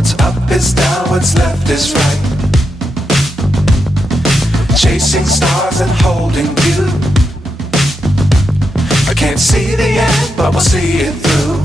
What's up is down, what's left is right. Chasing stars and holding you. I can't see the end, but we'll see it through.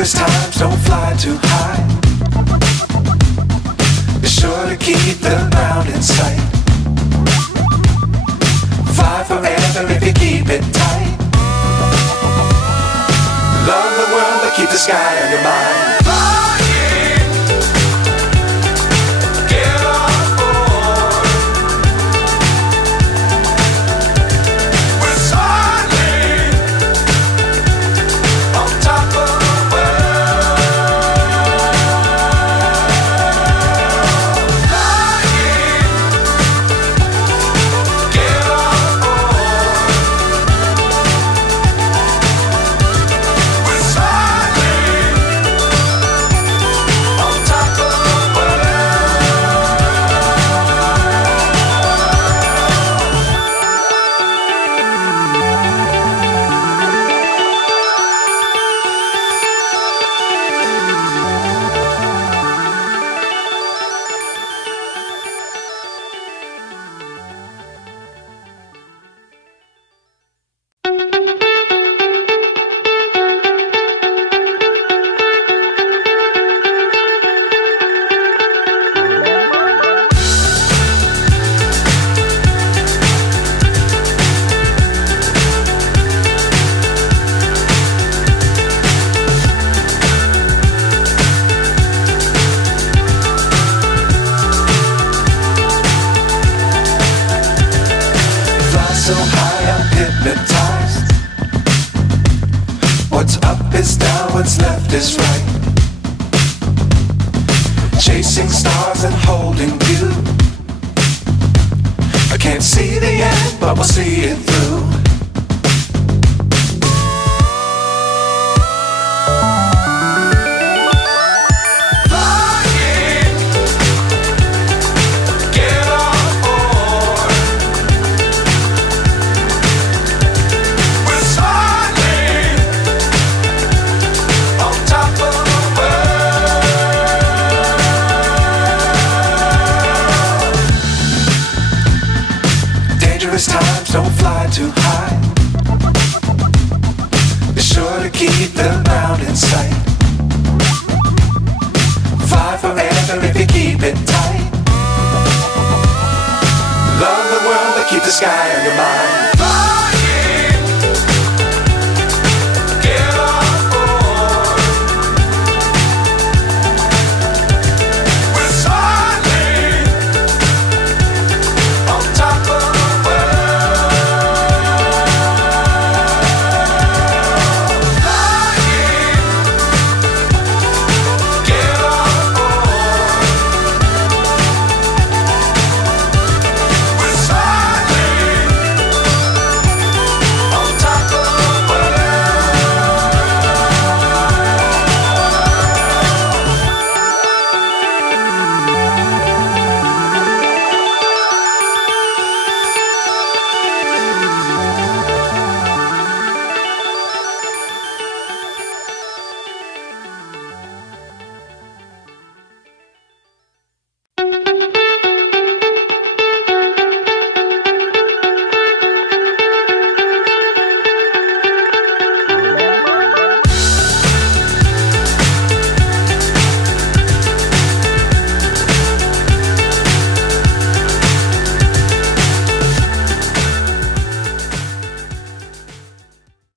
Times don't fly too high. Be sure to keep the ground in sight. Fly forever if you keep it tight. Love the world but keep the sky on your mind. So high I'm hypnotized. What's up is down, what's left is right. Chasing stars and holding you. I can't see the end, but we'll see it through. Times don't fly too high. Be sure to keep the ground in sight. Fly forever if you keep it tight. Love the world but keep the sky on your mind.